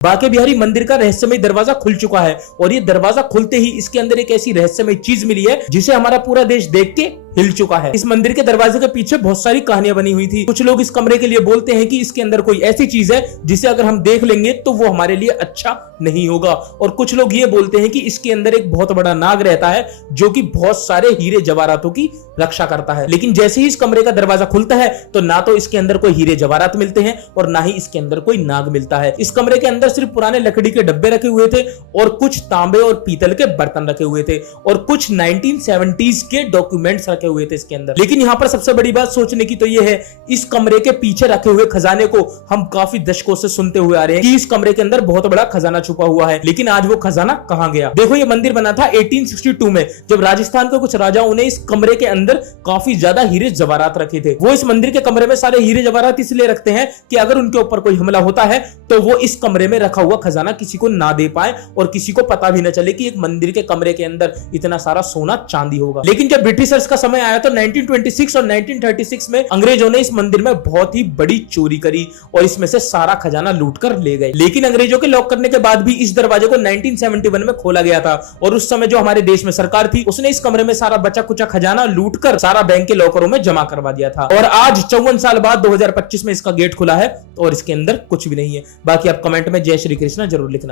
बांके बिहारी मंदिर का रहस्यमय दरवाजा खुल चुका है और ये दरवाजा खुलते ही इसके अंदर एक ऐसी रहस्यमय चीज मिली है जिसे हमारा पूरा देश देख के हिल चुका है। इस मंदिर के दरवाजे के पीछे बहुत सारी कहानियां बनी हुई थी। कुछ लोग इस कमरे के लिए बोलते हैं कि इसके अंदर कोई ऐसी चीज है जिसे अगर हम देख लेंगे तो वो हमारे लिए अच्छा नहीं होगा, और कुछ लोग ये बोलते हैं कि इसके अंदर एक बहुत बड़ा नाग रहता है जो कि बहुत सारे हीरे जवाहरातों की रक्षा करता है। लेकिन जैसे ही इस कमरे का दरवाजा खुलता है तो ना तो इसके अंदर कोई हीरे जवाहरात मिलते हैं और ना ही इसके अंदर कोई नाग मिलता है। इस कमरे के अंदर सिर्फ पुराने लकड़ी के डब्बे रखे हुए थे और कुछ तांबे और पीतल के बर्तन रखे हुए थे और कुछ 1970s के डॉक्यूमेंट्स रखे हुए थे इसके अंदर। लेकिन यहां पर सबसे बड़ी बात सोचने की तो यह है, इस कमरे के पीछे रखे हुए खजाने को हम काफी दशकों से सुनते हुए आ रहे हैं कि इस कमरे के अंदर बहुत बड़ा खजाना छुपा हुआ है, लेकिन आज वो खजाना कहां गया। देखो, ये मंदिर बना था 1862 में, जब राजस्थान के कुछ राजाओं ने इस कमरे के अंदर काफी ज्यादा हीरे जवाहरात रखे थे। वो इस मंदिर के कमरे में सारे हीरे जवाहरात इसलिए रखते हैं कि अगर उनके ऊपर कोई हमला होता है तो वो इस कमरे में रखा हुआ खजाना किसी को ना दे पाए और किसी को पता भी ना चले कि एक मंदिर के कमरे के अंदर इतना सारा सोना चांदी होगा। लेकिन जब ब्रिटिशर्स का समय आया तो 1926 और 1936 में अंग्रेजों ने इस मंदिर में बहुत ही बड़ी चोरी करी और इसमें से सारा खजाना लूट कर ले गए। लेकिन अंग्रेजों के लॉक करने के बाद भी इस दरवाजे को 1971 में खोला गया था और उस समय जो हमारे देश में सरकार थी उसने इस कमरे में सारा बचा कुचा खजाना लूट कर सारा बैंक के लॉकरों में जमा करवा दिया था। और आज 54 साल बाद 2025 में इसका गेट खुला है और इसके अंदर कुछ भी नहीं है। बाकी आप कमेंट में जय श्री कृष्ण जरूर लिखना।